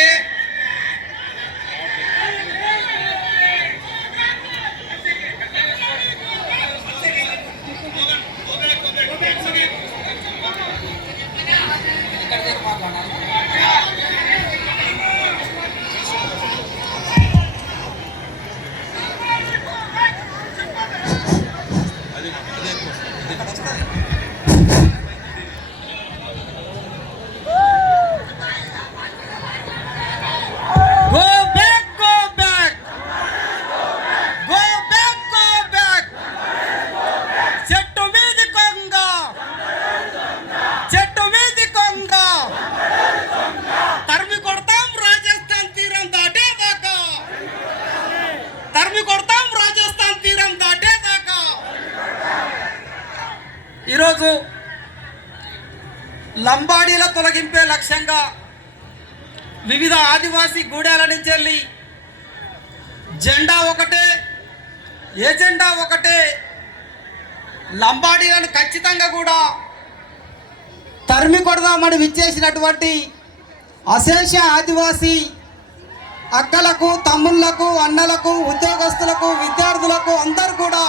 ఒకటే ఈరోజు లంబాడీల తొలగింపే లక్ష్యంగా వివిధ ఆదివాసీ గూడాల నుంచి వెళ్ళి జెండా ఒకటే ఎజెండా ఒకటే లంబాడీలను ఖచ్చితంగా కూడా తరిమి కొడదామని విచ్చేసినటువంటి అశేష ఆదివాసీ అక్కలకు, తమ్ముళ్లకు, అన్నలకు, ఉద్యోగస్తులకు, విద్యార్థులకు అందరూ కూడా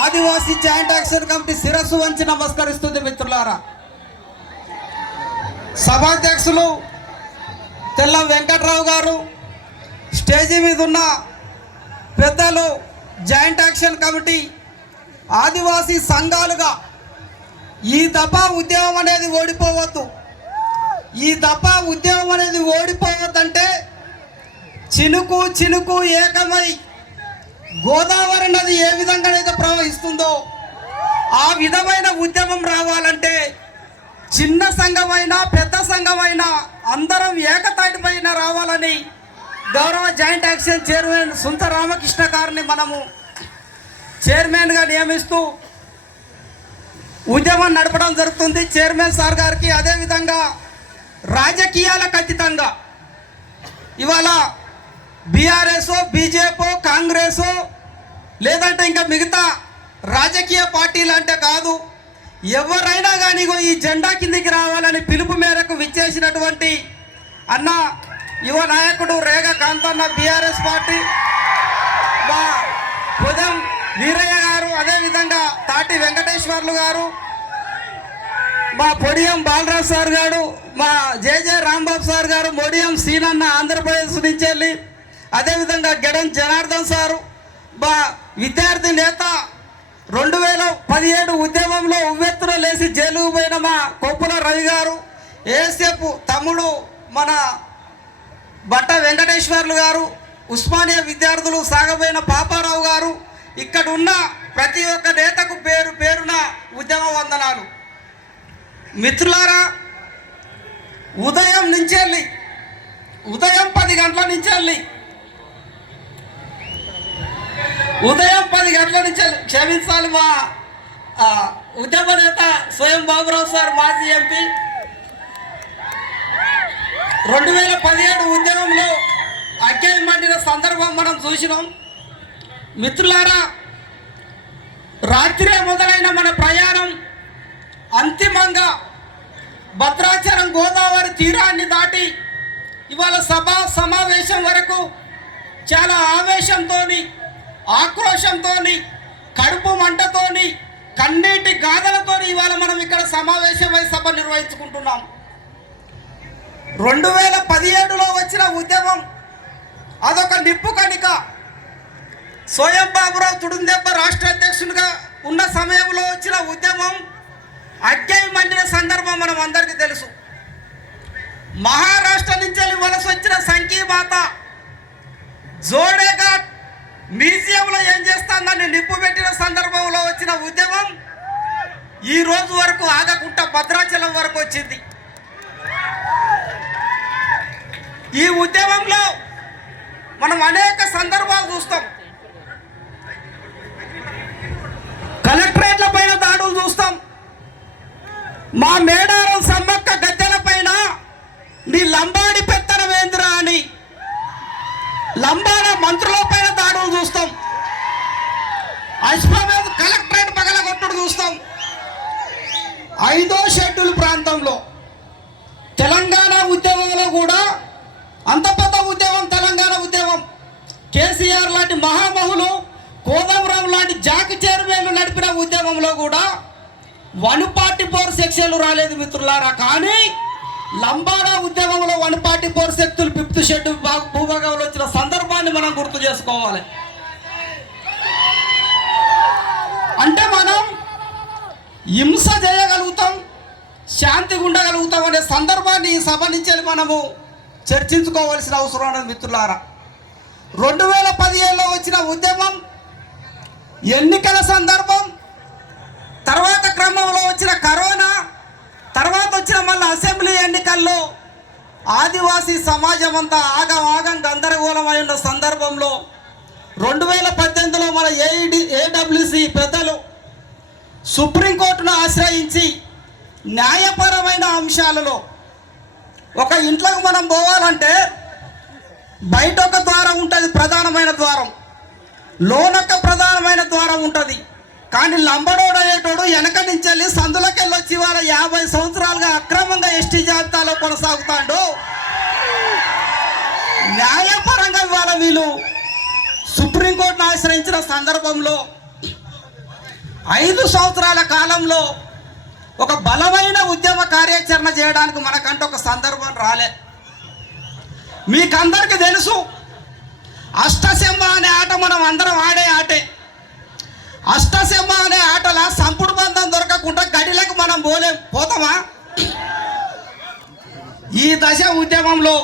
ఆదివాసీ జాయింట్ యాక్షన్ కమిటీ శిరస్సు వంచి నమస్కరిస్తుంది. మిత్రులారా, సభాధ్యక్షులు తెల్లం వెంకట్రావు గారు, స్టేజీ మీద ఉన్న పెద్దలు, జాయింట్ యాక్షన్ కమిటీ, ఆదివాసీ సంఘాలుగా ఈ దఫా ఉద్యమం అనేది ఓడిపోవద్దు. ఈ దఫా ఉద్యమం అనేది ఓడిపోవద్దంటే చినుకు చినుకు ఏకమై గోదావరి నది ఏ విధంగానైతే ప్రవహిస్తుందో ఆ విధమైన ఉద్యమం రావాలంటే చిన్న సంఘమైనా పెద్ద సంఘమైనా అందరం ఏకతాటిపైన రావాలని గౌరవ జాయింట్ యాక్షన్ చైర్మన్ సుంత రామకృష్ణ గారిని మనము చైర్మన్గా నియమిస్తూ ఉద్యమం నడపడం జరుగుతుంది. చైర్మన్ సార్ గారికి అదేవిధంగా రాజకీయాలకు అతీతంగా ఇవాళ బీఆర్ఎస్, బీజేపీ, కాంగ్రెస్ లేదంటే ఇంకా మిగతా రాజకీయ పార్టీలు అంటే కాదు, ఎవరైనా కానీ ఈ జెండా కిందికి రావాలని పిలుపు మేరకు విచ్చేసినటువంటి అన్న యువ నాయకుడు రేగ కాంతన్న బీఆర్ఎస్ పార్టీ, మా ఉదయం వీరయ్య గారు, అదేవిధంగా తాటి వెంకటేశ్వర్లు గారు, మా పొడియం బాలరాజ్ సార్ గారు, మా జేజే రాంబాబు సార్ గారు, మొడియం సీనన్న ఆంధ్రప్రదేశ్ నుంచి వెళ్ళి, అదేవిధంగా గెడం జనార్దన్ సారు, మా విద్యార్థి నేత 2017 ఉద్యమంలో ఉవ్వెత్తున లేచి జైలుకు పోయిన మా కొప్పుల రవి గారు, ఏఎస్ఎఫ్ తమ్ముడు మన బట్ట వెంకటేశ్వర్లు గారు, ఉస్మానియా విద్యార్థులు సాగబోయిన పాపారావు గారు, ఇక్కడ ఉన్న ప్రతి ఒక్క నేతకు పేరు పేరున ఉద్యమ వందనాలు. మిత్రులారా, ఉదయం 10 గంటల నుంచి క్షమించాలి, మా ఉద్యమ నేత స్వయం బాబురావు సార్, మాజీ ఎంపీ, 2017 ఉద్యమంలో అఖ్యాయం మండిన సందర్భం మనం చూసినాం. మిత్రులారా, రాత్రే మొదలైన మన ప్రయాణం అంతిమంగా భద్రాచలం గోదావరి తీరాన్ని దాటి ఇవాళ సభా సమావేశం వరకు చాలా ఆవేశంతో, ఆక్రోషంతో, కడుపు మంటతోని, కన్నీటి గాథలతో ఇవాళ మనం ఇక్కడ సమావేశమై సభ నిర్వహించుకుంటున్నాం. 2017లో వచ్చిన ఉద్యమం అదొక నిప్పు కణిక. స్వయం బాబురావు తుడుందెబ్బ రాష్ట్ర అధ్యక్షునిగా ఉన్న సమయంలో వచ్చిన ఉద్యమం అగ్గాయి మండిన సందర్భం మనం అందరికీ తెలుసు. మహారాష్ట్ర నుంచి వలస వచ్చిన సంకీమాత జోడేఘాట్ మ్యూజియంలో ఏం చేస్తుందని నిప్పు పెట్టిన సందర్భంలో వచ్చిన ఉద్యమం ఈ రోజు వరకు ఆగకుండా భద్రాచలం వరకు వచ్చింది. ఈ ఉద్యమంలో మనం అనేక సందర్భాలు చూస్తాం. కలెక్టరేట్ల పైన దాడులు చూస్తాం. మా మేడారం సమ్మక్క గద్దెల పైన నీ లంబాడి పెత్తనమేంద్ర అని లంబాడ మంత్రుల పైన దాడులు చూస్తాం. అశ్వమేధ కలెక్టరేట్ పగలగొట్టుడు చూస్తాం. 5వ షెడ్యూల్ ప్రాంతంలో తెలంగాణ ఉద్యమంలో కూడా అంత పెద్ద ఉద్యమం తెలంగాణ ఉద్యమం. కేసీఆర్ లాంటి మహామహులు, కోదండరాం లాంటి జాకి చైర్మన్లు నడిపిన ఉద్యమంలో కూడా 144 సెక్షన్లు రాలేదు మిత్రులారా. కానీ లంబాడా ఉద్యమంలో 144 సెక్షన్లు 5th షెడ్యూల్ భూభాగంలో వచ్చిన సందర్భాన్ని మనం గుర్తు చేసుకోవాలి. అంటే మనం హింస చేయగలుగుతాం, శాంతిగా ఉండగలుగుతాం అనే సందర్భాన్ని ఈ సభ నుంచి మనము చర్చించుకోవాల్సిన అవసరం ఉన్నది మిత్రులారా. 2017లో వచ్చిన ఉద్యమం, ఎన్నికల సందర్భం, తర్వాత క్రమంలో వచ్చిన కరోనా, తర్వాత వచ్చిన మళ్ళీ అసెంబ్లీ ఎన్నికల్లో ఆదివాసీ సమాజం అంతా ఆగం గందరగోళమై ఉన్న సందర్భంలో 2018లో మన ఏడబ్ల్యూసీ పెద్దలు సుప్రీంకోర్టును ఆశ్రయించి న్యాయపరమైన అంశాలలో ఒక ఇంట్లోకి మనం పోవాలంటే బయట ఒక ద్వారం ఉంటుంది, ప్రధానమైన ద్వారం, లోనొక్క ప్రధానమైన ద్వారం ఉంటుంది. కానీ లంబడోడు అనేటోడు వెనక నుంచి వెళ్ళి సందులోకి వెళ్ళొచ్చి వాళ్ళ 50 సంవత్సరాలుగా అక్రమంగా ఎస్టీ జాబితాలో కొనసాగుతాడు. న్యాయపరంగా ఇవాళ వీళ్ళు సుప్రీంకోర్టును ఆశ్రయించిన సందర్భంలో 5 సంవత్సరాల కాలంలో ఒక బలమైన ఉద్యమ కార్యాచరణ చేయడానికి మనకంటే ఒక సందర్భం రాలే. మీకందరికీ తెలుసు, అష్టశంభ అనే ఆట మనం అందరం ఆడే ఆటే. అష్టశంభ అనే ఆటలా సంపుడు బంధం దొరకకుండా గడిలకు మనం పోతామా? ఈ దశ ఉద్యమంలో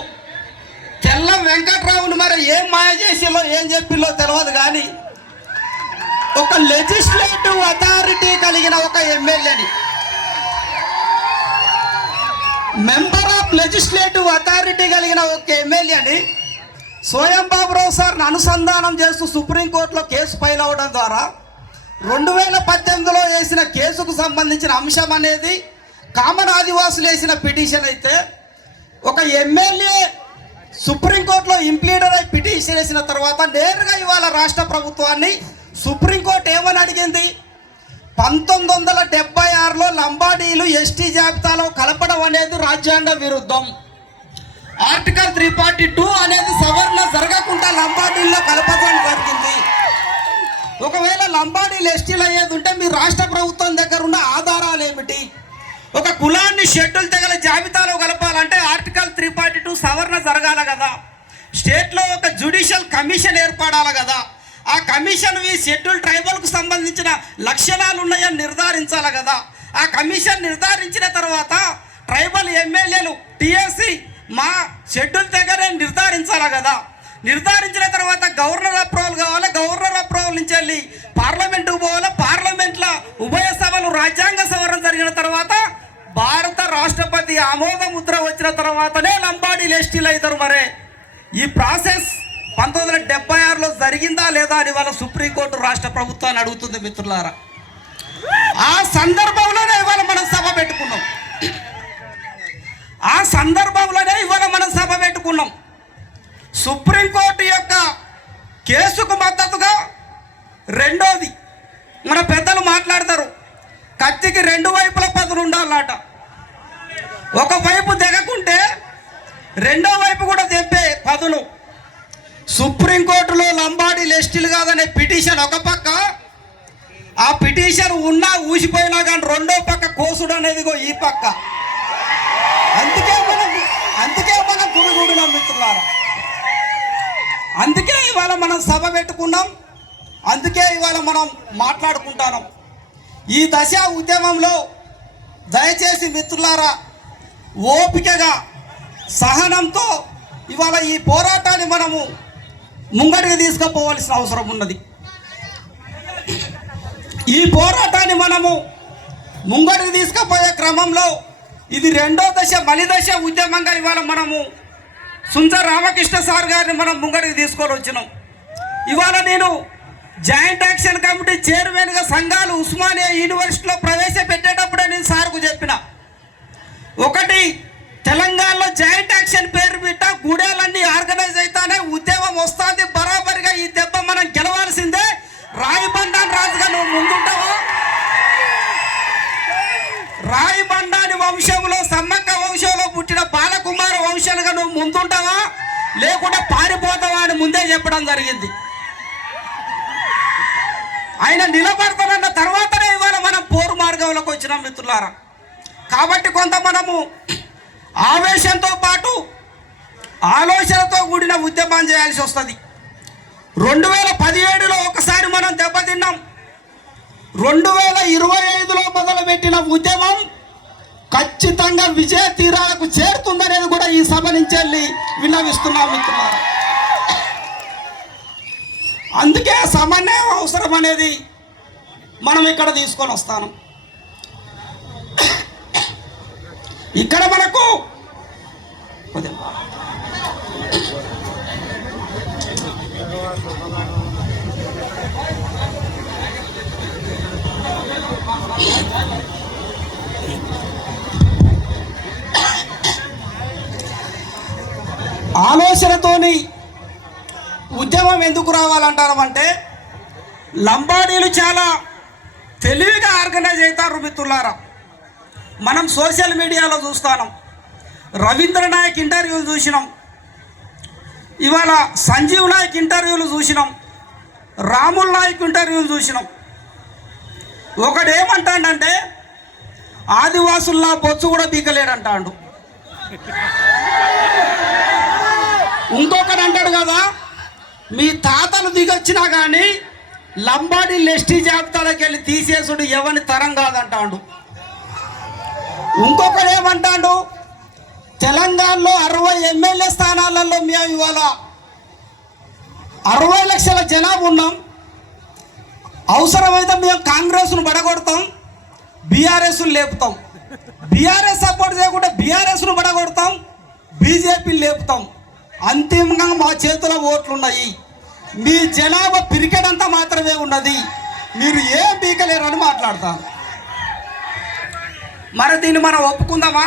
తెల్ల వెంకట్రావుని మరి ఏం మాయ చేసిలో ఏం చెప్పిలో తెలియదు, కానీ ఒక లెజిస్లేటివ్ అథారిటీ కలిగిన ఒక ఎమ్మెల్యేని, మెంబర్ ఆఫ్ లెజిస్లేటివ్ అథారిటీ కలిగిన ఒక ఎమ్మెల్యేని సోయం బాబురావు సార్ని అనుసంధానం చేస్తూ సుప్రీంకోర్టులో కేసు ఫైల్ అవ్వడం ద్వారా 2018లో వేసిన కేసుకు సంబంధించిన అంశం అనేది కామన్ ఆదివాసులు వేసిన పిటిషన్ అయితే, ఒక ఎమ్మెల్యే సుప్రీంకోర్టులో ఇంప్లీడర్ అయి పిటిషన్ వేసిన తర్వాత నేరుగా ఇవాళ రాష్ట్ర ప్రభుత్వాన్ని సుప్రీంకోర్టు ఏమని అడిగింది? 1976లో లంబాడీలు ఎస్టీ జాబితాలో కలపడం అనేది రాజ్యాంగ విరుద్ధం. ఆర్టికల్ 342 అనేది సవరణ జరగకుండా లంబాడీల్లో కలపడం జరిగింది. ఒకవేళ లంబాడీలు ఎస్టీలు అయ్యేది ఉంటే మీ రాష్ట్ర ప్రభుత్వం దగ్గర ఉన్న ఆధారాలు ఏమిటి? ఒక కులాన్ని షెడ్యూల్ తెగల జాబితాలో కలపాలంటే ఆర్టికల్ 342 సవరణ జరగాల కదా. స్టేట్లో ఒక జ్యుడిషియల్ కమిషన్ ఏర్పడాలి కదా. ఆ కమిషన్ ఈ షెడ్యూల్ ట్రైబల్కు సంబంధించిన లక్షణాలు ఉన్నాయని నిర్ధారించాలి కదా. ఆ కమిషన్ నిర్ధారించిన తర్వాత ట్రైబల్ ఎమ్మెల్యేలు టీఎస్సీ మా షెడ్యూల్ దగ్గరే నిర్ధారించాలి కదా. నిర్ధారించిన తర్వాత గవర్నర్ అప్రూవల్ కావాలి. గవర్నర్ అప్రూవల్ నుంచి వెళ్ళి పార్లమెంటుకు పోవాలి. పార్లమెంట్లో ఉభయ సభలు రాజ్యాంగ సవరణ జరిగిన తర్వాత భారత రాష్ట్రపతి ఆమోద ముద్ర వచ్చిన తర్వాతనే లంబాడీలు ఎస్టీలు అవుతారు. మరే ఈ ప్రాసెస్ 1976లో జరిగిందా లేదా అని వాళ్ళ సుప్రీంకోర్టు రాష్ట్ర ప్రభుత్వాన్ని అడుగుతుంది మిత్రులారా. ఆ సందర్భంలోనే ఇవాళ మనం సభ పెట్టుకున్నాం. సుప్రీంకోర్టు యొక్క కేసుకు మద్దతుగా రెండోది మన పెద్దలు మాట్లాడతారు, కత్తికి 2 వైపుల పదులు ఉండాలట. ఒకవైపు దిగకుంటే రెండో వైపు కూడా తెప్పే పదులు. సుప్రీంకోర్టులో లంబాడీలు ఎస్టీలు కాదనే పిటిషన్ ఒక పక్క, ఆ పిటిషన్ ఉన్నా ఊసిపోయినా కానీ రెండో పక్క కోసుడు అనేది ఈ పక్క. అందుకే మనం గుమిగూడినాం మిత్రులారా. అందుకే ఇవాళ మనం సభ పెట్టుకున్నాం. అందుకే ఇవాళ మనం మాట్లాడుకుంటున్నాం. ఈ దశ ఉద్యమంలో దయచేసి మిత్రులారా ఓపికగా సహనంతో ఇవాళ ఈ పోరాటాన్ని మనము ముంగడికి తీసుకుపోవాల్సిన అవసరం ఉన్నది. ఈ పోరాటాన్ని మనము ముంగడికి తీసుకుపోయే క్రమంలో ఇది రెండో దశ మలిదశ ఉద్యమంగా ఇవాళ మనము సుంజ రామకృష్ణ సార్ గారిని మనం ముంగడికి తీసుకొని వచ్చినాం. ఇవాళ నేను జాయింట్ యాక్షన్ కమిటీ చైర్మన్గా సంఘాలు ఉస్మానియా యూనివర్సిటీలో ప్రవేశపెట్టేటప్పుడే నేను సార్కు చెప్పిన, ఒకటి తెలంగాణలో జాయింట్ యాక్షన్ పేరు బిట్ట గూడెలన్నీ ఆర్గనైజ్ అవుతానే ఉద్యమం వస్తుంది బరాబరిగా. ఈ దెబ్బ మనం గెలవాల్సిందే. రాయిబండాన్ రాజుగా నువ్వు ముందుంటావా? రాయిబండాని వంశంలో సమ్మక్క వంశంలో పుట్టిన బాలకుమార వంశాలుగా నువ్వు ముందుంటావా? లేకుంటే పారిపోతావా అని ముందే చెప్పడం జరిగింది. ఆయన నిలబడతానన్న తర్వాతనే ఇవాళ మనం పోరు మార్గంలోకి వచ్చినాం మిత్రులారా. కాబట్టి కొంత మనము ఆవేశంతో పాటు ఆలోచనతో కూడిన ఉద్యమం చేయాల్సి వస్తుంది. 2017లో ఒకసారి మనం దెబ్బతిన్నాం. 2025లో మొదలుపెట్టిన ఉద్యమం ఖచ్చితంగా విజయ తీరాలకు చేరుతుందనేది కూడా ఈ సభ నుంచి వెళ్ళి విన్నవిస్తున్నాం మిత్రులారా. అందుకే సమన్వయం అవసరం అనేది మనం ఇక్కడ తీసుకొని వస్తాను. ఇక్కడ మనకు ఆలోచనతోని ఉద్యమం ఎందుకు రావాలంటారంటే లంబాడీలు చాలా తెలివిగా ఆర్గనైజ్ అవుతారు మిత్రులారా. మనం సోషల్ మీడియాలో చూస్తాం, రవీంద్ర నాయక్ ఇంటర్వ్యూలు చూసినాం, ఇవాళ సంజీవ్ నాయక్ ఇంటర్వ్యూలు చూసినాం, రాముల్ నాయక్ ఇంటర్వ్యూలు చూసినాం. ఒకడు ఏమంటాడంటే ఆదివాసుల్లా బొచ్చు కూడా బీకలేడంటాడు. ఇంకొకడు అంటాడు కదా, మీ తాతలు దిగొచ్చినా కానీ లంబాడీ ఎస్టీ జాబితాలోకి వెళ్ళి తీసేసుడు ఎవరి తరం కాదంటాడు. ఇంకొకడు ఏమంటాడు, తెలంగాణలో 60 ఎమ్మెల్యే స్థానాలలో మేము ఇవాళ 60 లక్షల జనాభా ఉన్నాం, అవసరమైతే మేము కాంగ్రెస్ను బడగొడతాం, బీఆర్ఎస్ను లేపుతాం, బీఆర్ఎస్ సపోర్ట్ చేయకుండా బీఆర్ఎస్ను బడగొడతాం, బీజేపీని లేపుతాం, అంతిమంగా మా చేతిలో ఓట్లున్నాయి, మీ జనాభా పిరికెడంతా మాత్రమే ఉన్నది, మీరు ఏం బీకలేరని మాట్లాడతాను. మరి దీన్ని మనం ఒప్పుకుందామా?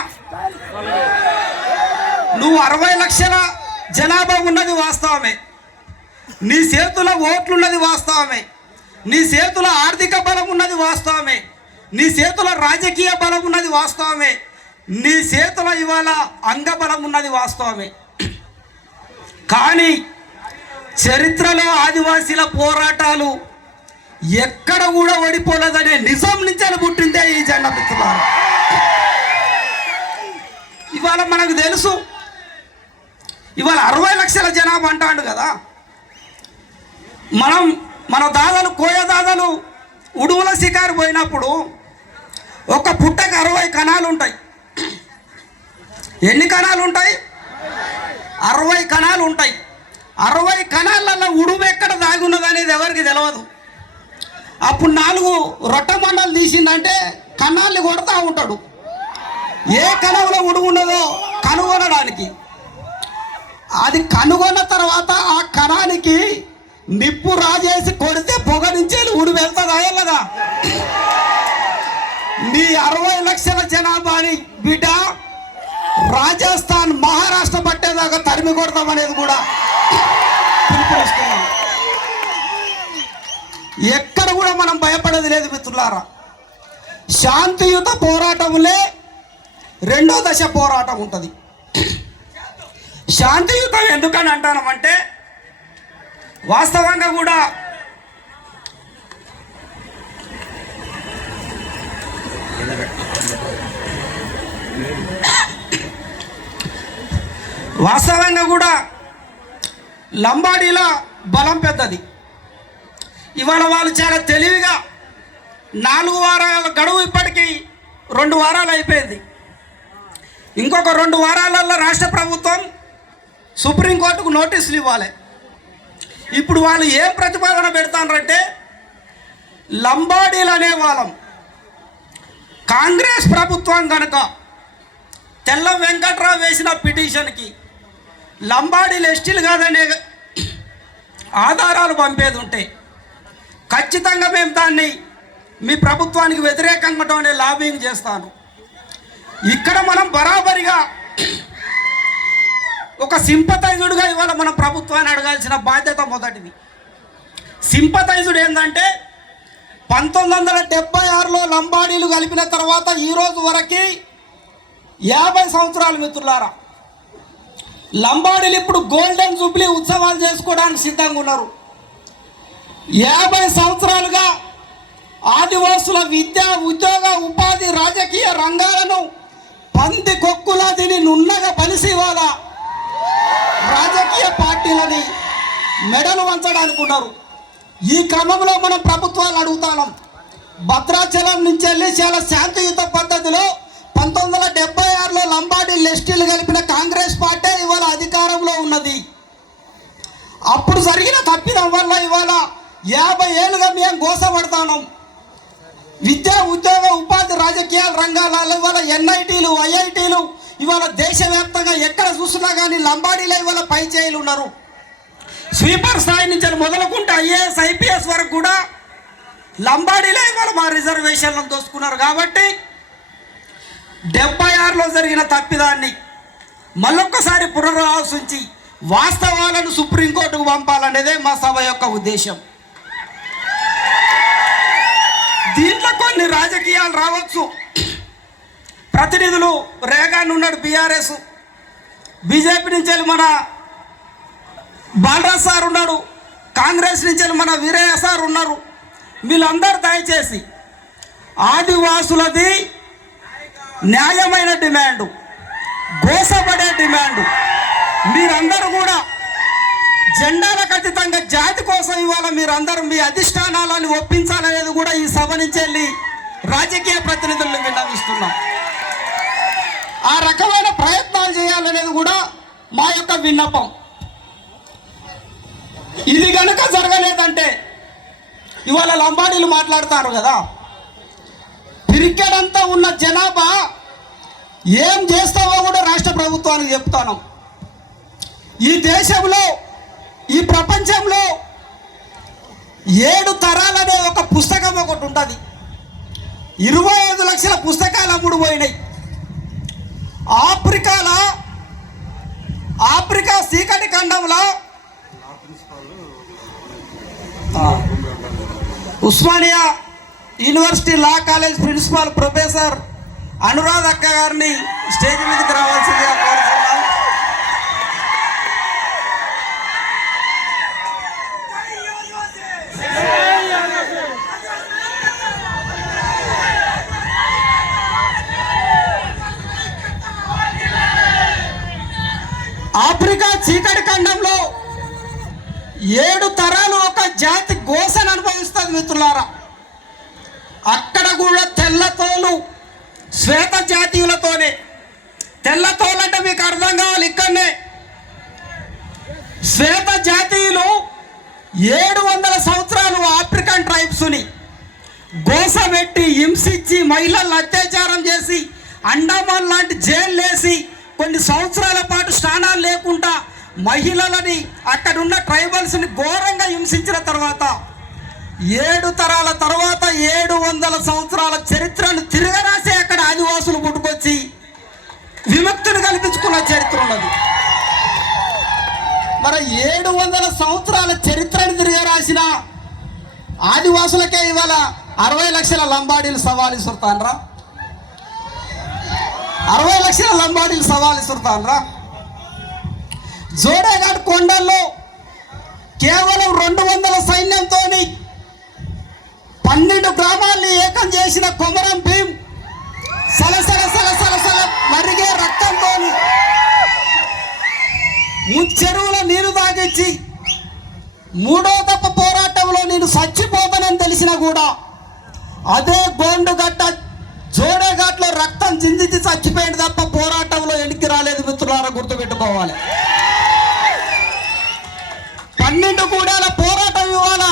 నువ్వు 60 లక్షల జనాభా ఉన్నది వాస్తవమే, నీ చేతుల ఓట్లున్నది వాస్తవమే, నీ చేతుల ఆర్థిక బలం ఉన్నది వాస్తవమే, నీ చేతుల రాజకీయ బలం ఉన్నది వాస్తవమే, నీ చేతుల ఇవాళ అంగబలం ఉన్నది వాస్తవమే. కానీ చరిత్రలో ఆదివాసీల పోరాటాలు ఎక్కడ కూడా ఓడిపోలేదనే నిజం నుంచి పుట్టిందే ఈ జెండా మిత్రులారా. ఇవాళ మనకు తెలుసు, ఇవాళ 60 లక్షల జనాభా అంటాడు కదా. మన దాదాలు కోయ దాదాలు ఉడువుల శికారు పోయినప్పుడు ఒక పుట్టకు 60 కణాలు ఉంటాయి. ఎన్ని కణాలు ఉంటాయి? 60 కణాలు ఉంటాయి. 60 కణాలలో ఉడుము ఎక్కడ దాగి ఉన్నది అనేది ఎవరికి తెలియదు. అప్పుడు 4 రొట్టె మండలు తీసిందంటే కణాన్ని కొడతా ఉంటాడు, ఏ కణంలో ఉడుము ఉన్నదో కనుగొనడానికి. అది కనుగొన్న తర్వాత ఆ కణానికి నిప్పు రాజేసి కొడితే పొగ నుంచి ఉడు వెళ్తుందా వెళ్ళదా? నీ 60 లక్షల జనాభాని బిడ్డ రాజస్థాన్ మహారాష్ట్ర పట్టేదాకా తరిమి కొడతామనేది కూడా పిలుపునిస్తున్నాం. ఎక్కడ కూడా మనం భయపడేది లేదు మిత్రులారా. శాంతియుత పోరాటములే రెండో దశ పోరాటం ఉంటుంది. శాంతియుతం ఎందుకని అంటామంటే వాస్తవంగా కూడా లంబాడీల బలం పెద్దది. ఇవాళ వాళ్ళు చాలా తెలివిగా 4 వారాల గడువు ఇప్పటికీ 2 వారాలు అయిపోయింది. ఇంకొక 2 వారాలలో రాష్ట్ర ప్రభుత్వం సుప్రీంకోర్టుకు నోటీసులు ఇవ్వాలి. ఇప్పుడు వాళ్ళు ఏం ప్రతిపాదన పెడతారంటే లంబాడీలు అనే వాళ్ళం కాంగ్రెస్ ప్రభుత్వం కనుక తెల్ల వెంకట్రావు వేసిన పిటిషన్కి లంబాడీలు ఎస్టీలు కాదనే ఆధారాలు పంపేది ఉంటే ఖచ్చితంగా మేము దాన్ని మీ ప్రభుత్వానికి వ్యతిరేకంగానే లాబింగ్ చేస్తాను. ఇక్కడ మనం బరాబరిగా ఒక సింపతైజుడుగా ఇవాళ మన ప్రభుత్వాన్ని అడగాల్సిన బాధ్యత మొదటిది. సింపతైజుడు ఏంటంటే 1976లో లంబాడీలు కలిపిన తర్వాత ఈరోజు వరకు 50 సంవత్సరాలు మిత్రులారా. లంబాడీలు ఇప్పుడు గోల్డెన్ జూబ్లీ ఉత్సవాలు చేసుకోవడానికి సిద్ధంగా ఉన్నారు. 50 సంవత్సరాలుగా ఆదివాసుల విద్య, ఉద్యోగ, ఉపాధి, రాజకీయ రంగాలను పంది కొక్కులా దీని నున్నగా పలిసి వాళ్ళ రాజకీయ పార్టీలని మెడలు వంచడానికి ఉన్నారు. ఈ క్రమంలో మనం ప్రభుత్వాలు అడుగుతాం. భద్రాచలం నుంచి వెళ్ళి చాలా శాంతియుత పద్ధతిలో 1976లో లంబాడీ లెస్టీలు కలిపిన కాంగ్రెస్ పార్టీ ఇవాళ అధికారంలో ఉన్నది. అప్పుడు జరిగిన తప్పిదం వల్ల ఇవాళ 50 ఏళ్ళుగా మేము గోసపడతాం. విద్య, ఉద్యోగ, ఉపాధి, రాజకీయాల రంగాలలో ఇవాళ ఎన్ఐటీలు, ఐఐటీలు ఇవాళ దేశవ్యాప్తంగా ఎక్కడ చూసినా కానీ లంబాడీలో ఇవాళ పై చేయులు ఉన్నారు. స్వీపర్ స్థాయి నుంచి మొదలుకుంటే ఐఏఎస్, ఐపీఎస్ వరకు కూడా లంబాడీలో ఇవాళ మా రిజర్వేషన్లను దోసుకున్నారు. కాబట్టి 76లో జరిగిన తప్పిదాన్ని మళ్ళొక్కసారి పునరాలోచించి వాస్తవాలను సుప్రీంకోర్టుకు పంపాలనేదే మా సభ యొక్క ఉద్దేశం. దీంట్లో కొన్ని రాజకీయాలు రావచ్చు. ప్రతినిధులు రేగాన్ ఉన్నాడు, బీఆర్ఎస్, బీజేపీ నుంచి మన బాలరాజ్ సార్ ఉన్నాడు, కాంగ్రెస్ నుంచి మన వీరయ్య సార్ ఉన్నారు. వీళ్ళందరూ దయచేసి ఆదివాసులది న్యాయమైన డిమాండు, గోసపడే డిమాండు, మీరందరూ కూడా జెండాలకు అతీతంగా జాతి కోసం ఇవాళ మీరందరూ మీ అధిష్టానాలను ఒప్పించాలనేది కూడా ఈ సభ నుంచి వెళ్ళి రాజకీయ ప్రతినిధులను విన్నవిస్తున్నాం. ఆ రకమైన ప్రయత్నాలు చేయాలనేది కూడా మా యొక్క విన్నపం. ఇది కనుక జరగలేదంటే ఇవాళ లంబాడీలు మాట్లాడతారు కదా, పిరికెడంతా ఉన్న జనాభా ఏం చేస్తావో కూడా రాష్ట్ర ప్రభుత్వానికి చెప్తాను. ఈ దేశంలో, ఈ ప్రపంచంలో 7 తరాలనే ఒక పుస్తకం ఒకటి ఉంటుంది. 25 లక్షల పుస్తకాలు అమ్ముడు పోయినాయి. ఆఫ్రికా చీకటి ఖండంలో Osmania university law college principal professor Anuradha అక్క గారిని స్టేజ్ మీదకి రావాల్సిందిగా కోరుతున్నాం. ఆఫ్రికా చీకటి ఖండంలో 7 తరాలు ఒక జాతి గోసను అనుభవిస్తుంది మిత్రులారా. అక్కడ కూడా తెల్లతోలు శ్వేత జాతీయులతోనే. తెల్లతోలు అంటే మీకు అర్థం కావాలి, ఇక్కడనే శ్వేత జాతీయులు 700 సంవత్సరాలు ఆఫ్రికన్ ట్రైబ్స్ని గోస పెట్టి, హింసించి, మహిళలను అత్యాచారం చేసి, అండమాన్ లాంటి జైలు వేసి కొన్ని సంవత్సరాల పాటు స్నానాలు లేకుండా మహిళలని, అక్కడున్న ట్రైబల్స్ని ఘోరంగా హింసించిన తర్వాత 7 తరాల తర్వాత 700 సంవత్సరాల చరిత్రను తిరగరాసే అక్కడ ఆదివాసులు పుట్టుకొచ్చి విముక్తిని కల్పించుకున్న చరిత్ర ఉన్నది. మరి 700 సంవత్సరాల చరిత్రను తిరగరాసిన ఆదివాసులకే ఇవాళ 60 లక్షల లంబాడీలు సవాలు ఇసురుతాన్రా? 60 లక్షల లంబాడీలు సవాలు ఇసురుతాన్రా? జోడేఘాట్ కొండల్లో కేవలం 200 సైన్యంతో 12 గ్రామాల్ని ఏకం చేసిన కొమరం భీం సలసల మరిగే రక్తంతో ముచ్చెరువులో నీరు తాగించి 3వ దప్ప పోరాటంలో నేను చచ్చిపోతానని తెలిసినా కూడా అదే గోండుగట్ట జోడేఘాట్లో రక్తం చిందించి చచ్చిపోయింది తప్ప పోరాటంలో వెనక్కి రాలేదు మిత్రులారా, గుర్తుపెట్టుకోవాలి. 12 గూడాల పోరాటం ఇవాళ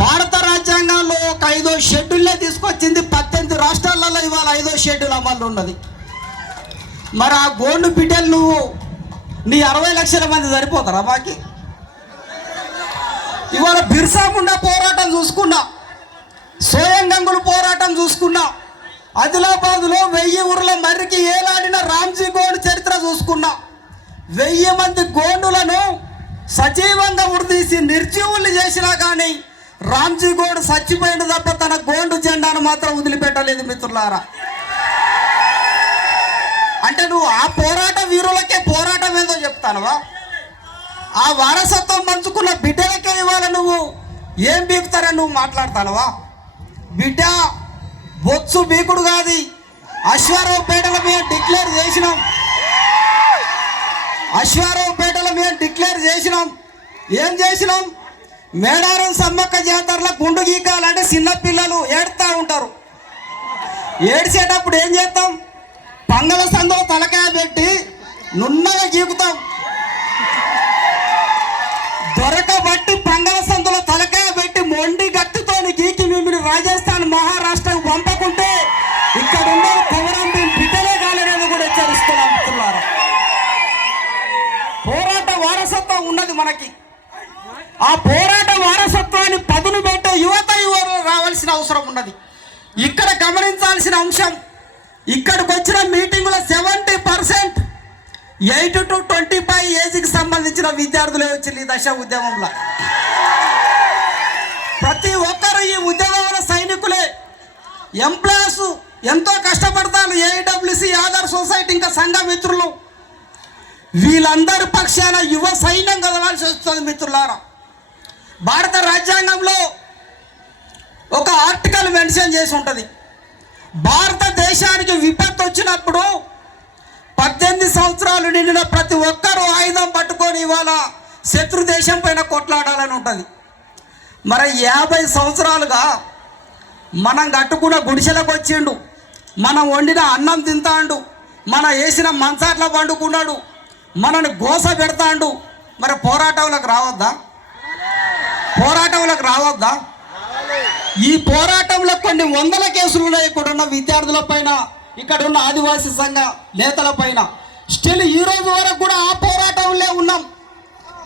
భారత రాజ్యాంగంలో ఒక 5వ షెడ్యూల్లే తీసుకొచ్చింది. 18 రాష్ట్రాలలో ఇవాళ 5వ షెడ్యూల్ అమలు ఉన్నది. మరి ఆ గోండు బిడ్డలు నువ్వు నీ 60 లక్షల మంది సరిపోతారా మాకి? ఇవాళ బిర్సా ముండా పోరాటం చూసుకున్నా, సోయం గంగులు పోరాటం చూసుకున్నా, ఆదిలాబాద్లో 1000 ఊర్ల మర్రికి ఏలాడిన రామ్జీ గోండు చరిత్ర చూసుకున్నా, 1000 మంది గోండులను సజీవంగా ఉరిదీసి నిర్జీవులు చేసినా కానీ రామ్జీ గోండు చచ్చిపోయింది తప్ప తన గోండు జెండాను మాత్రం వదిలిపెట్టలేదు మిత్రులారా. అంటే నువ్వు ఆ పోరాట వీరులకే పోరాటం ఏందో చెప్తానవా? ఆ వారసత్వం పంచుకున్న బిడ్డలకే ఇవాళ నువ్వు ఏం బీకుతారని నువ్వు మాట్లాడతానవా? బిడ్డ బొత్సు బీకుడు కాదు. అశ్వారావుపేటలో మేము డిక్లేర్ చేసినాం. అశ్వారావుపేటలో మేము డిక్లేర్ చేసినాం. ఏం చేసినాం? మేడారం సమ్మక్క జాతరలో గుండు గీకాలంటే చిన్నపిల్లలు ఏడుతూ ఉంటారు. ఏడ్చేటప్పుడు ఏం చేస్తాం? పంగల సందులో తలకాయ పెట్టి నున్నగా గీకుతాం. దొరకబట్టి పంగల సందులో తలకాయ పెట్టి మొండి గట్టితో గీకి మిమ్మల్ని రాజస్థాన్ మహారాష్ట్రకు పంపకుంటే ఇక్కడ ఉన్న కొమరంభీ బిడ్డలే కాలేదని కూడా హెచ్చరిస్తున్నాం. పోరాట వారసత్వం ఉన్నది మనకి. ఆ పోరాట వారసత్వాన్ని పదును పెట్టే యువత రావాల్సిన అవసరం ఉన్నది. ఇక్కడ గమనించాల్సిన అంశం, ఇక్కడికి వచ్చిన మీటింగులో 70% 8 to 25 ఏజ్కి సంబంధించిన విద్యార్థులే వచ్చింది ఈ దశ ఉద్యమంలో. ప్రతి ఒక్కరు ఈ ఉద్యమంలో సైనికులే. ఎంప్లాయర్స్ ఎంతో కష్టపడతారు. ఏఐడబ్ల్యూసి, ఆధార్ సొసైటీ, ఇంకా సంఘ మిత్రులు, వీళ్ళందరి పక్షాన యువ సైన్యం కదలాల్సి వస్తుంది. మిత్రులారా, భారత రాజ్యాంగంలో ఒక ఆర్టికల్ మెన్షన్ చేసి ఉంటుంది. భారతదేశానికి విపత్తు వచ్చినప్పుడు 18 సంవత్సరాలు నిండిన ప్రతి ఒక్కరూ ఆయుధం పట్టుకొని ఇవాళ శత్రు దేశం పైన కొట్లాడాలని ఉంటుంది. మరి 50 సంవత్సరాలుగా మనం కట్టుకున్న గుడిసెలకు వచ్చిండు, మనం వండిన అన్నం తింటాండు, మనం వేసిన మంచాట్ల పండుకున్నాడు, మనని గోస పెడతాండు. మరి పోరాటంలోకి రావద్దా? పోరాటంలోకి రావద్దా? ఈ పోరాటంలో కొన్ని వందల కేసులు ఉన్నాయి. ఇక్కడ ఉన్న విద్యార్థుల పైన, ఇక్కడ ఉన్న ఆదివాసీ సంఘ నేతల పైన. స్టిల్ ఈ రోజు వరకు కూడా ఆ పోరాటంలో ఉన్నాం.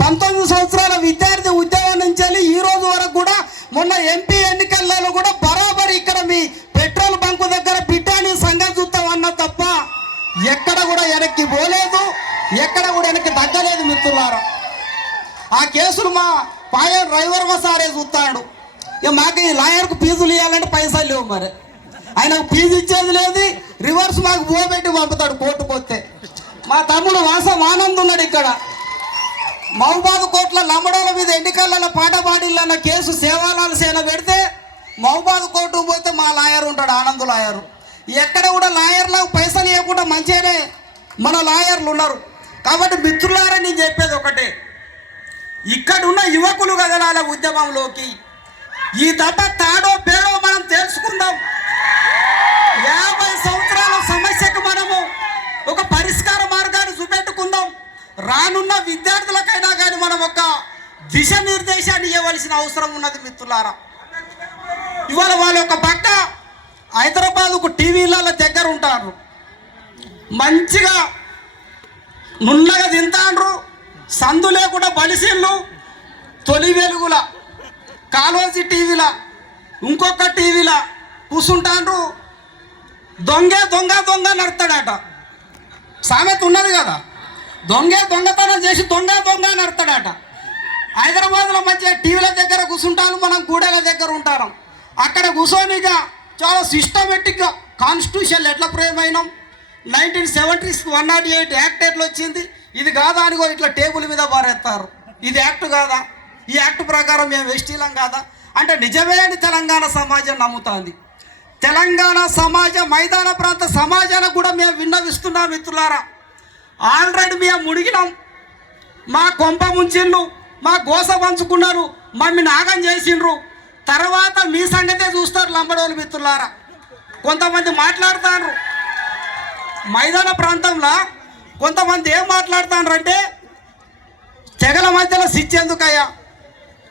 19 సంవత్సరాల విద్యార్థి ఉద్యమం నుంచి ఈ రోజు వరకు కూడా, మొన్న ఎంపీ ఎన్నికల్లో కూడా బరాబరి ఇక్కడ మీ పెట్రోల్ బంకు దగ్గర బిడ్డాని సంఘం చూస్తాం అన్న తప్ప ఎక్కడ కూడా వెనక్కి పోలేదు, ఎక్కడ కూడా వెనక్కి తగ్గలేదు. మిత్రులారా, ఆ కేసులు మా పాయ డ్రైవర్ మా సారే చూస్తాడు. ఇక మాకు ఈ లాయర్కు ఫీజులు ఇవ్వాలంటే పైసలు లేవు. మరి ఆయనకు ఫీజు ఇచ్చేది లేదు, రివర్స్ మాకు పోబెట్టి పంపుతాడు కోర్టుకు వస్తే. మా తమ్ముడు వాసం ఆనంద్ ఉన్నాడు ఇక్కడ. మహబూబాద్ కోర్టులో లంబడోల మీద ఎన్నికలలో పాట పాడిల్లన్న కేసు సేవాలాల సేన పెడితే మహబూబాద్ కోర్టుకు పోతే మా లాయర్ ఉంటాడు, ఆనంద్ లాయరు. ఎక్కడ కూడా లాయర్లకు పైసలు ఇవ్వకుండా మంచిగానే మన లాయర్లు ఉన్నారు. కాబట్టి మిత్రులారా, నేను చెప్పేది ఒకటే, ఇక్కడున్న యువకులు కదలాల ఉద్యమంలోకి. ఈ దెబ్బ తాడో పేడో మనం తెలుసుకుందాం. 50 సంవత్సరాల సమస్యకు మనము ఒక పరిష్కార మార్గాన్ని చూపెట్టుకుందాం. రానున్న విద్యార్థులకైనా కానీ మనం ఒక దిశానిర్దేశాన్ని ఇవ్వవలసిన అవసరం ఉన్నది. మిత్రులారా, ఇవాళ వాళ్ళు ఒక పక్క హైదరాబాద్కు టీవీల దగ్గర ఉంటారు, మంచిగా నున్నగా తింటాండ్రు, సందు లేకుండా బలిసిళ్ళు, తొలి వెలుగుల కాలోజీ టీవీల ఇంకొక టీవీల కూర్చుంటాండ్రు. దొంగే దొంగ దొంగ నడతాడట. సామెత ఉన్నది కదా, దొంగే దొంగతనం చేసి దొంగ దొంగ నడతాడట. హైదరాబాద్లో మంచిగా టీవీల దగ్గర కూర్చుంటాను, మనం గూడెల దగ్గర ఉంటాం. అక్కడ కూర్చొనిగా చాలా సిస్టమేటిక్గా కాన్స్టిట్యూషన్ ఎట్లా ప్రయమైనాం, 1970s 108 యాక్ట్ ఎట్లా వచ్చింది, ఇది కాదా అని ఇట్లా టేబుల్ మీద బారేస్తారు. ఇది యాక్ట్ కాదా, ఈ యాక్ట్ ప్రకారం మేము ఎస్టీలం కాదా అంటే నిజమైన తెలంగాణ సమాజం నమ్ముతుంది. తెలంగాణ సమాజం, మైదాన ప్రాంత సమాజానికి కూడా మేము విన్నవిస్తున్నాం. మిత్రులారా, ఆల్రెడీ మేము మునిగినాం. మా కొంప ముంచిండ్రు, మా గోస పంచుకున్నారు, మమ్మల్ని నాగం చేసిండ్రు. తర్వాత మీ సంగతే చూస్తారు లంబడోలు. మిత్రులారా, కొంతమంది మాట్లాడుతారు మైదాన ప్రాంతంలో, కొంతమంది ఏం మాట్లాడుతారంటే తెగల మధ్యలో సిచ్చేందుకయ్యా,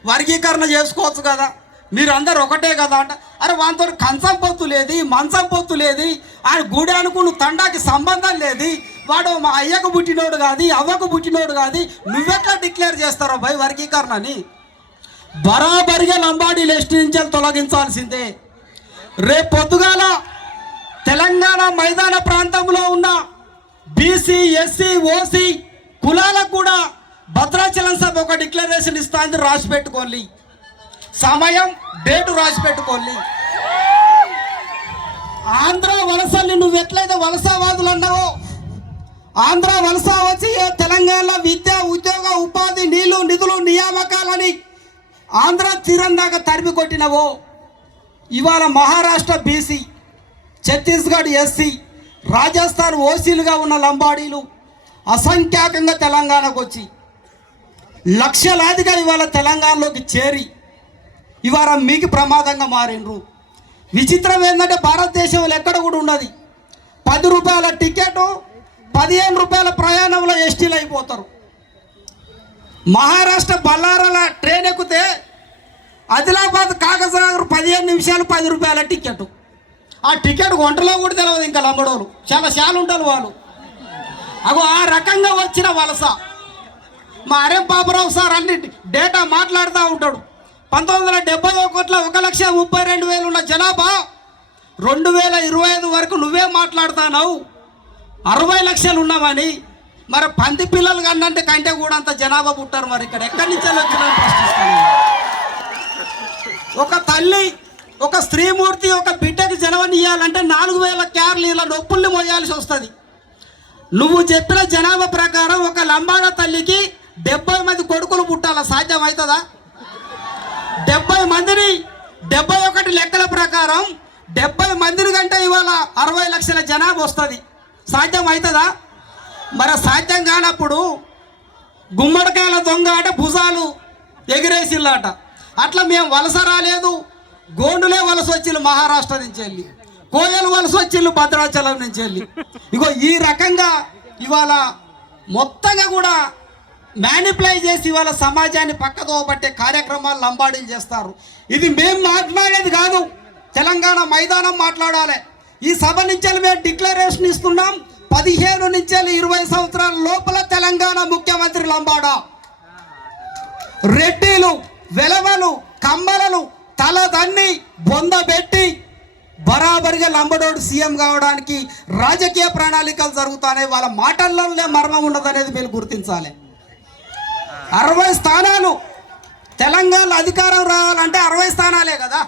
వర్గీకరణ చేసుకోవచ్చు కదా, మీరు అందరు ఒకటే కదా అంట. అరే వాంతో కంచం పొత్తు లేదు, మంచం పొత్తు లేదు, ఆయన గుడి అనుకున్న తండాకి సంబంధం లేదు, వాడు మా అయ్యకు పుట్టినోడు కాదు, అవ్వకు పుట్టినోడు కాదు, నువ్వెట్లా డిక్లేర్ చేస్తారో భయ్ వర్గీకరణని? బరాబరిగా లంబాడీ లిస్ట్ నుంచి తొలగించాల్సిందే. రేపు పొద్దుగాల తెలంగాణ మైదాన ప్రాంతంలో ఉన్న బీసీ, ఎస్సీ, ఓసీ కులాలకు కూడా భద్రాచలం సభ ఒక డిక్లరేషన్ ఇస్తాంది. రాసి పెట్టుకోండి, సమయం డేటు రాసి పెట్టుకోండి. ఆంధ్ర వలసల్ని నువ్వు ఎట్లయితే వలసవాదులు అన్నావో ఆంధ్ర వలస వచ్చి తెలంగాణలో విద్య ఉద్యోగ ఉపాధి నీళ్లు నిధులు నియామకాలని ఆంధ్ర తీరం దాకా తరిమి కొట్టినవో ఇవాళ మహారాష్ట్ర బీసీ, ఛత్తీస్గఢ్ ఎస్సీ, రాజస్థాన్ ఓసీలుగా ఉన్న లంబాడీలు అసంఖ్యాకంగా తెలంగాణకు వచ్చి లక్షలాదిగా ఇవాళ తెలంగాణలోకి చేరి ఇవాళ మీకు ప్రమాదంగా మారిండ్రు. విచిత్రం ఏంటంటే భారతదేశంలో ఎక్కడ కూడా ఉన్నది 10 రూపాయల టికెట్ 15 రూపాయల ప్రయాణంలో ఎస్టీలు అయిపోతారు. మహారాష్ట్ర బళ్ళారాల ట్రైన్ ఎక్కితే ఆదిలాబాద్ కాగజనగర్ 15 నిమిషాలు 10 రూపాయల టికెట్. ఆ టికెట్ ఒంటలో కూడా తెలియదు ఇంకా లంబడోలు చాలా ఉంటారు వాళ్ళు. అగో ఆ రకంగా వచ్చిన వలస. మా ఆర్ఎం పాపరావు సార్ అన్ని డేటా మాట్లాడుతూ ఉంటాడు. 1971లో 1,32,000 ఉన్న జనాభా 2025 వరకు నువ్వే మాట్లాడుతున్నావు 60 లక్షలు ఉన్నామని. మరి పంది పిల్లలు కన్నంటే కంటే కూడా అంత జనాభా పుట్టారు. మరి ఇక్కడ ఎక్కడి నుంచి వచ్చిన ప్రశ్నిస్తాను. ఒక తల్లి ఒక స్త్రీమూర్తి ఒక బిడ్డకి జన్మనియాలంటే 4,000 క్యారీల నొప్పుల్ని మోయాల్సి వస్తుంది. నువ్వు చెప్పిన జనాభా ప్రకారం ఒక లంబాడ తల్లికి 70 మంది కొడుకులు పుట్టాల సాధ్యం అవుతుందా? 70 మందిని 71 లెక్కల ప్రకారం 70 మందిని కంటే ఇవాళ 60 లక్షల జనాభా వస్తుంది. సాధ్యం అవుతుందా? మరి సాధ్యం కానప్పుడు గుమ్మడికాయల దొంగ ఆట భుజాలు ఎగిరేసిల్లాట. అట్లా మేము వలస రాలేదు, గోండులే వలస వచ్చిళ్ళు మహారాష్ట్ర నుంచి వెళ్ళి, కోయలు వలస వచ్చిళ్ళు భద్రాచలం నుంచి వెళ్ళి. ఇగో ఈ రకంగా ఇవాళ మొత్తంగా కూడా మ్యానిప్లై చేసి ఇవాళ సమాజాన్ని పక్కదో పట్టే కార్యక్రమాలు లంబాడీలు చేస్తారు. ఇది మేము మాట్లాడేది కాదు, తెలంగాణ మైదానం మాట్లాడాలి. ఈ సభ నుంచి మేము డిక్లరేషన్ ఇస్తున్నాం. 15 నుంచి 20 సంవత్సరాల లోపల తెలంగాణ ముఖ్యమంత్రి లంబాడ. రెడ్డిలు వెలవలు కమ్మలను తలదన్ని బొందబెట్టి బరాబరిగా లంబడోడు సీఎం కావడానికి రాజకీయ ప్రణాళికలు జరుగుతాయి. వాళ్ళ మాటల్లోనే మర్మం ఉండదనేది మీరు గుర్తించాలి. 60 స్థానాలు తెలంగాణలో అధికారం రావాలంటే 60 స్థానాలే కదా.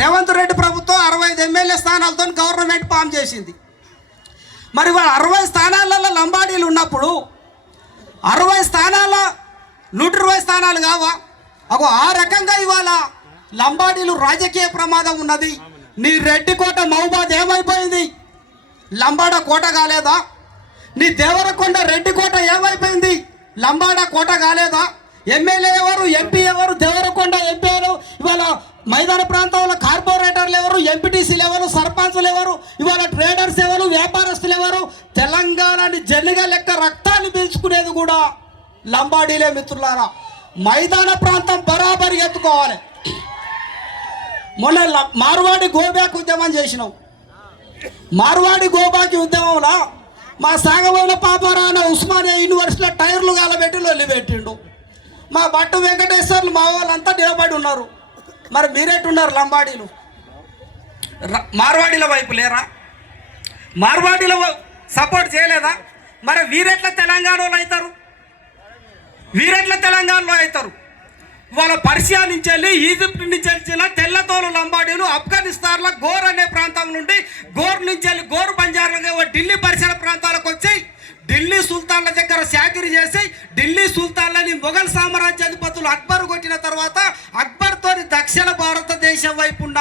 రేవంత్ రెడ్డి ప్రభుత్వం 65 ఎమ్మెల్యే స్థానాలతో గవర్నమెంట్ ఫామ్ చేసింది. మరి వాళ్ళ 60 స్థానాలలో లంబాడీలు ఉన్నప్పుడు 60 స్థానాల 120 స్థానాలు కావా? అగో ఆ రకంగా ఇవాళ లంబాడీలు రాజకీయ ప్రమాదం ఉన్నది. నీ రెడ్డి కోట మహబూబాద్ ఏమైపోయింది? లంబాడ కోట కాలేదా? నీ దేవరకొండ రెడ్డి కోట ఏమైపోయింది? లంబాడ కోట కాలేదా? ఎమ్మెల్యే ఎవరు, ఎంపీ ఎవరు, దేవరకొండ ఎంపీలు ఇవాళ మైదాన ప్రాంతంలో కార్పొరేటర్లు ఎవరు, ఎంపీటీసీలు ఎవరు, సర్పంచులు ఎవరు, ఇవాళ ట్రేడర్స్ ఎవరు, వ్యాపారస్తులు ఎవరు? తెలంగాణని జల్లిగా లెక్క రక్తాన్ని పీల్చుకునేది కూడా లంబాడీలే మిత్రులారా. మైదాన ప్రాంతం బరాబరి ఎత్తుకోవాలి. మొన్న మార్వాడి గోబ్యాక్ ఉద్యమం చేసినావు. మార్వాడి గోబాకి ఉద్యమంలో మా సాగమైన పాపారాయణ ఉస్మానియా యూనివర్సిటీలో టైర్లు గాలబెట్టి లొల్లి పెట్టిండు. మా భట్టు వెంకటేశ్వర్లు మా వాళ్ళంతా నిలబడి ఉన్నారు. మరి మీరేట్టున్నారు లంబాడీలు? మార్వాడీల వైపు లేరా? మార్వాడీల సపోర్ట్ చేయలేదా? మరి వీరెట్లా తెలంగాణలో అవుతారు? వీరెట్లా తెలంగాణలో అవుతారు? వాళ్ళ పర్షియా నుంచి వెళ్ళి ఈజిప్ట్ నుంచి వచ్చిన తెల్లతోలు లంబాడీలు ఆఫ్ఘనిస్తాన్లో గోర్ అనే ప్రాంతం నుండి గోర్ నుంచి వెళ్ళి గోర్ బంజారాలో ఢిల్లీ పరిసర ప్రాంతాలకు వచ్చి ఢిల్లీ సుల్తాన్ల దగ్గర చాకిరీ చేసి ఢిల్లీ సుల్తాన్లని మొఘల్ సామ్రాజ్యాధిపతులు అక్బర్ కొట్టిన తర్వాత అక్బర్తో దక్షిణ భారతదేశం వైపు ఉన్న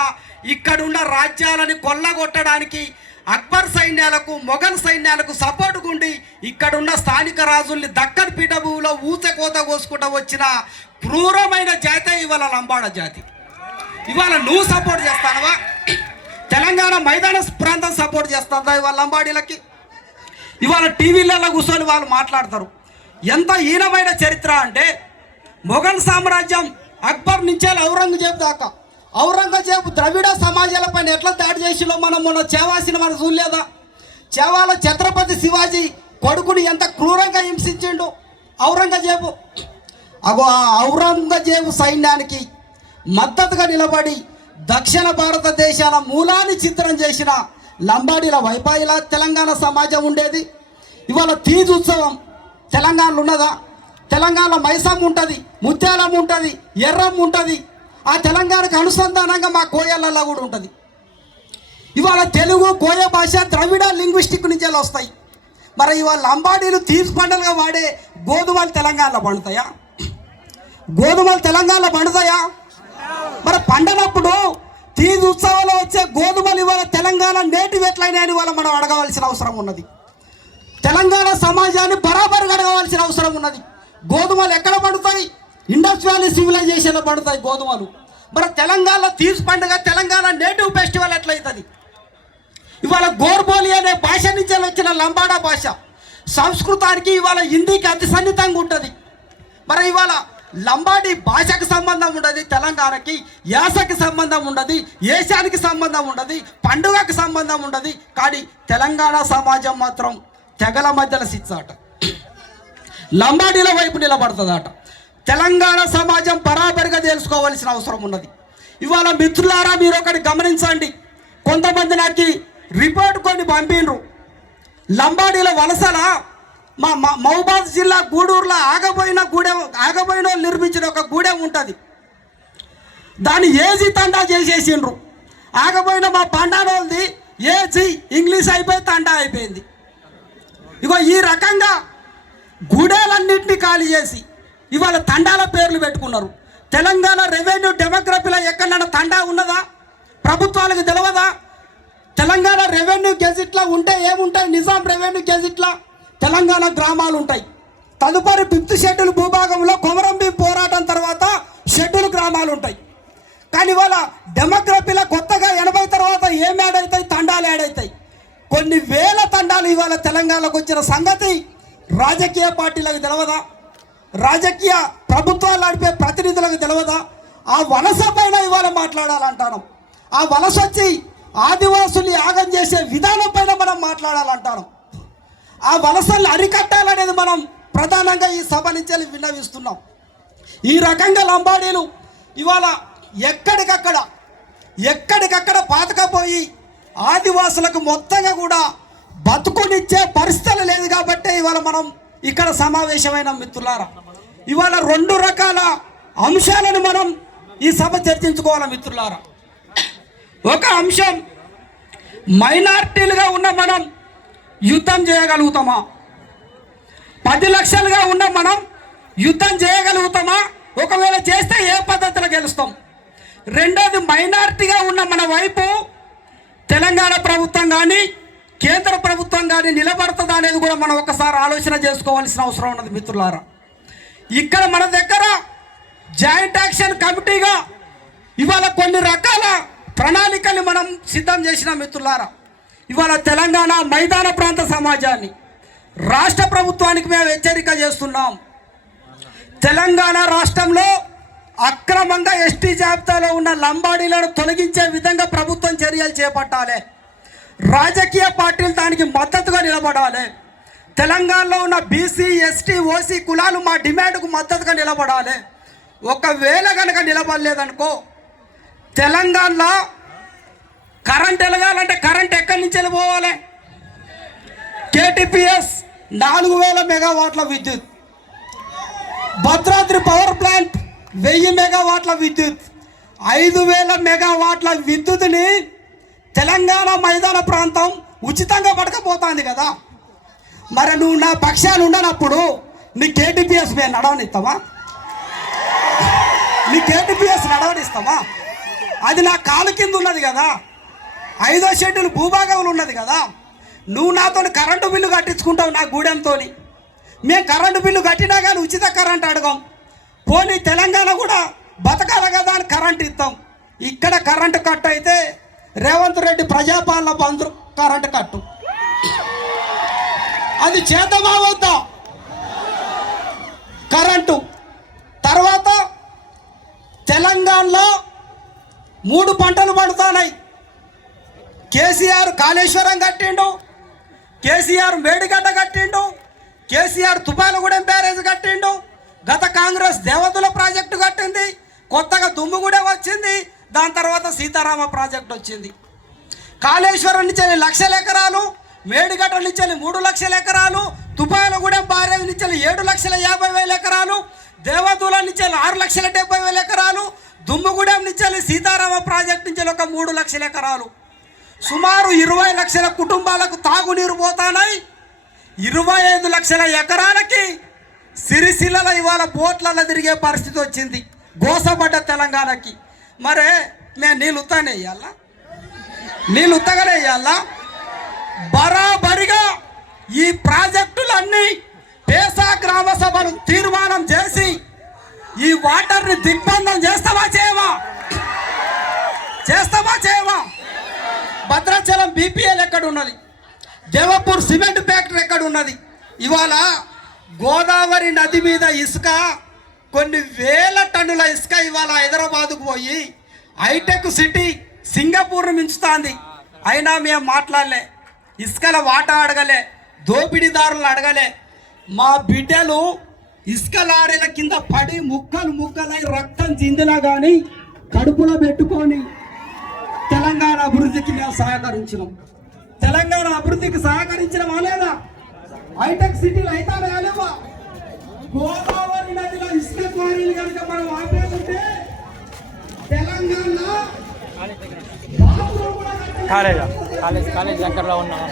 ఇక్కడున్న రాజ్యాలని కొల్లగొట్టడానికి అక్బర్ సైన్యాలకు మొఘల్ సైన్యాలకు సపోర్ట్ గుండి ఇక్కడున్న స్థానిక రాజుల్ని దక్కన్ పీఠభూమిలో ఊచకోత కోసుకుంటూ వచ్చిన క్రూరమైన జాతి ఇవాళ లంబాడ జాతి. ఇవాళ నువ్వు సపోర్ట్ చేస్తానవా? తెలంగాణ మైదాన ప్రాంతం సపోర్ట్ చేస్తుందా ఇవాళ లంబాడీలకి? ఇవాళ టీవీలలో కూర్చొని వాళ్ళు మాట్లాడతారు. ఎంత హీనమైన చరిత్ర అంటే మొఘల్ సామ్రాజ్యం అక్బర్ నుంచే ఔరంగజేబు దాకా, ఔరంగజేబు ద్రవిడ సమాజాలపైన ఎట్లా దాడి చేసిలో మనం మొన్న చేవాసిన మనం చూడలేదా? చేవాల ఛత్రపతి శివాజీ కొడుకుని ఎంత క్రూరంగా హింసించిండు ఔరంగజేబు. అగో ఆ ఔరంగజేబు సైన్యానికి మద్దతుగా నిలబడి దక్షిణ భారతదేశాల మూలాన్ని చిత్రం చేసిన లంబాడీల వైపాయిలా తెలంగాణ సమాజం ఉండేది. ఇవాళ తీజ్ ఉత్సవం తెలంగాణలో ఉన్నదా? తెలంగాణలో మైసమ్మ ఉంటుంది, ముత్యాలమ్మ ఉంటుంది, ఎర్రమ్మ ఉంటుంది. ఆ తెలంగాణకు అనుసంధానంగా మా కోయలలో కూడా ఉంటుంది. ఇవాళ తెలుగు కోయ భాష ద్రవిడ లింగ్విస్టిక్ నుంచి వస్తాయి. మరి ఇవాళ లంబాడీలు తీర్పు పంటలుగా వాడే గోధుమలు తెలంగాణలో పండుతాయా? గోధుమలు తెలంగాణలో పండుతాయా? మరి పండనప్పుడు తీజ్ ఉత్సవాలు వచ్చే గోధుమలు ఇవాళ తెలంగాణ నేటివ్ ఎట్లయినా అని ఇవాళ మనం అడగవలసిన అవసరం ఉన్నది. తెలంగాణ సమాజాన్ని బరాబరుగా అడగవలసిన అవసరం ఉన్నది. గోధుమలు ఎక్కడ పండుతాయి? ఇండస్ వ్యాలీ సివిలైజేషన్లో పండుతాయి గోధుమలు. మరి తెలంగాణలో తీజ్ పండుగ తెలంగాణ నేటివ్ ఫెస్టివల్ ఎట్లయితుంది? ఇవాళ గోర్బోలి అనే భాష నుంచి వచ్చిన లంబాడా భాష సంస్కృతానికి ఇవాళ హిందీకి అతి సన్నిహితంగా ఉంటుంది. మరి ఇవాళ లంబాడీ భాషకు సంబంధం ఉండదు, తెలంగాణకి యాసకి సంబంధం ఉండదు, ఏషానికి సంబంధం ఉండదు, పండుగకు సంబంధం ఉండదు. కానీ తెలంగాణ సమాజం మాత్రం తెగల మధ్యలో సిచ్చాట, లంబాడీల వైపు నిలబడుతుందట. తెలంగాణ సమాజం బరాబరిగా తెలుసుకోవాల్సిన అవసరం ఉన్నది. ఇవాళ మిత్రులారా, మీరు ఒకటి గమనించండి. కొంతమంది నాకు రిపోర్ట్ కొన్ని పంపినరు. లంబాడీల వలసల మా మహబూబాద్ జిల్లా గూడూరులో ఆగబోయిన నిర్మించిన ఒక గూడెం ఉంటుంది. దాన్ని ఏజీ తండా చేసేసిండ్రు. ఆగబోయిన మా పండానోళ్ళది ఏజీ ఇంగ్లీష్ అయిపోయి తండా అయిపోయింది. ఇగో ఈ రకంగా గూడెలన్నింటినీ ఖాళీ చేసి ఇవాళ తండాల పేర్లు పెట్టుకున్నారు. తెలంగాణ రెవెన్యూ డెమోగ్రఫీలో ఎక్కడన్నా తండా ఉన్నదా? ప్రభుత్వాలకు తెలియదా? తెలంగాణ రెవెన్యూ గెజిట్లో ఉంటే ఏముంటాయి? నిజాం రెవెన్యూ గెజిట్లో తెలంగాణ గ్రామాలు ఉంటాయి. తదుపరి 5th షెడ్యూల్ భూభాగంలో కొమరంభీం పోరాటం తర్వాత షెడ్యూల్ గ్రామాలు ఉంటాయి. కానీ ఇవాళ డెమోగ్రఫీలో కొత్తగా 80 తర్వాత ఏం యాడ్ అవుతాయి? తండాలు యాడ్ అవుతాయి. కొన్ని వేల తండాలు ఇవాళ తెలంగాణలోకి వచ్చిన సంగతి రాజకీయ పార్టీలకు తెలియదా? రాజకీయ ప్రభుత్వాలు నడిపే ప్రతినిధులకు తెలియదా? ఆ వలస పైన ఇవాళ మాట్లాడాలంటాను. ఆ వలస వచ్చి ఆదివాసులు యాగం చేసే విధానం పైన మనం మాట్లాడాలంటాను. ఆ వలసలు అరికట్టాలనేది మనం ప్రధానంగా ఈ సభ నుంచి విన్నవిస్తున్నాం. ఈ రకంగా లంబాడీలు ఇవాళ ఎక్కడికక్కడ పాతకపోయి ఆదివాసులకు మొత్తంగా కూడా బతుకునిచ్చే పరిస్థితులు లేదు. కాబట్టి ఇవాళ మనం ఇక్కడ సమావేశమైన మిత్రులారా, ఇవాళ 2 రకాల అంశాలను మనం ఈ సభ చర్చించుకోవాలి మిత్రులారా. ఒక అంశం, మైనార్టీలుగా ఉన్న మనం యుద్ధం చేయగలుగుతామా? 10 లక్షలుగా ఉన్న మనం యుద్ధం చేయగలుగుతామా? ఒకవేళ చేస్తే ఏ పద్ధతిలో గెలుస్తాం? రెండోది, మైనార్టీగా ఉన్న మన వైపు తెలంగాణ ప్రభుత్వం కానీ కేంద్ర ప్రభుత్వం కానీ నిలబడుతుందా అనేది కూడా మనం ఒకసారి ఆలోచన చేసుకోవాల్సిన అవసరం ఉన్నది మిత్రులారా. ఇక్కడ మన దగ్గర జాయింట్ యాక్షన్ కమిటీగా ఇవాళ కొన్ని రకాల ప్రణాళికలు మనం సిద్ధం చేసిన మిత్రులారా. ఇవాళ తెలంగాణ మైదాన ప్రాంత సమాజాన్ని, రాష్ట్ర ప్రభుత్వానికి మేము హెచ్చరిక చేస్తున్నాం. తెలంగాణ రాష్ట్రంలో అక్రమంగా ఎస్టీ జాబితాలో ఉన్న లంబాడీలను తొలగించే విధంగా ప్రభుత్వం చర్యలు చేపట్టాలి. రాజకీయ పార్టీలు దానికి మద్దతుగా నిలబడాలి. తెలంగాణలో ఉన్న బీసీ, ఎస్టీ, ఓసీ కులాలు మా డిమాండ్కు మద్దతుగా నిలబడాలి. ఒకవేళ కనుక నిలబడలేదనుకో, తెలంగాణలో కరెంట్ వెలగాలంటే కరెంట్ ఎక్కడి నుంచి వెళ్ళిపోవాలి? కేటీపీఎస్ 4000 మెగావాట్ల విద్యుత్, భద్రాద్రి పవర్ ప్లాంట్ 1000 మెగావాట్ల విద్యుత్, 5000 మెగావాట్ల విద్యుత్ని తెలంగాణ మైదాన ప్రాంతం ఉచితంగా పడకపోతుంది కదా. మరి నువ్వు నా పక్షాలు ఉండనప్పుడు నీ కేటీపీఎస్ మేము నడవనిస్తావా? నీ కేటీపీఎస్ నడవనిస్తావా? అది నా కాలు కింద ఉన్నది కదా, 5వ షెడ్యూల్ భూభాగంలో ఉన్నది కదా. నువ్వు నాతో కరెంటు బిల్లు కట్టించుకుంటావు నా గూడెంతో. మేము కరెంటు బిల్లు కట్టినా కానీ ఉచిత కరెంట్ అడగం. పోనీ తెలంగాణ కూడా బతకాలి కదా అని కరెంట్ ఇస్తాం. ఇక్కడ కరెంటు కట్ అయితే రేవంత్ రెడ్డి ప్రజాపాలన బంధు కరెంటు కట్టు, అది చేద్దామా వద్దా? కరెంటు తర్వాత తెలంగాణలో 3 పంటలు పండుతున్నాయి. కేసీఆర్ కాళేశ్వరం కట్టిండు, కేసీఆర్ మేడిగడ్డ కట్టిండు, కేసీఆర్ తుపాలగూడెం బ్యారేజ్ కట్టిండు, గత కాంగ్రెస్ దేవతుల ప్రాజెక్టు కట్టింది, కొత్తగా దుమ్ముగూడెం వచ్చింది, దాని తర్వాత సీతారామ ప్రాజెక్టు వచ్చింది. కాళేశ్వరం నుంచి 1 లక్షల ఎకరాలు, మేడిగడ్డ నుంచి 3 లక్షల ఎకరాలు, తుపాలగూడెం బ్యారేజ్ నుంచి 7,50,000 ఎకరాలు, దేవతుల నుంచి 6,70,000 ఎకరాలు, దుమ్ముగూడెం నుంచి సీతారామ ప్రాజెక్టు నుంచి ఒక 3 లక్షల ఎకరాలు. సుమారు 20 లక్షల కుటుంబాలకు తాగునీరు పోతానాయి. 25 లక్షల ఎకరాలకి సిరిసిల్లలో ఇవాళ బోట్లలో తిరిగే పరిస్థితి వచ్చింది గోసపడ్డ తెలంగాణకి. మరే మేము నీళ్ళు ఉత్తానే వేయాలా? నీళ్ళు ఉత్తగానే వేయాలా? బరాబరిగా ఈ ప్రాజెక్టులన్నీ పేసా గ్రామ సభను తీర్మానం చేసి ఈ వాటర్ని దిగ్బంధం చేస్తామా చేయమా? చేస్తామా చేయమా? భద్రాచలం బీపీఎల్ ఎక్కడ ఉన్నది? దేవపూర్ సిమెంట్ ఫ్యాక్టరీ ఎక్కడ ఉన్నది? ఇవాళ గోదావరి నది మీద ఇసుక కొన్ని వేల టన్నుల ఇసుక ఇవాళ హైదరాబాద్కు పోయి హైటెక్ సిటీ సింగపూర్ను మించుతుంది. అయినా మేము మాట్లాడలే, ఇసుకల వాటా అడగలే, దోపిడీదారులను అడగలే. మా బిడ్డలు ఇసుక లారీల కింద పడి ముక్కలు ముక్కలై రక్తం చిందినా కానీ కడుపులో పెట్టుకొని తెలంగాణ అభివృద్ధికి మేము సహకరించినాం. తెలంగాణ అభివృద్ధికి సహకరించడం లేదా? హైటెక్ సిటీలు అయితే లేవా? గోదావరి నదిలో ఇసుక క్వారీలు కనుక మనం ఆపేస్తుంటే తెలంగాణ కాలేజ్ దగ్గరలో ఉన్నాం.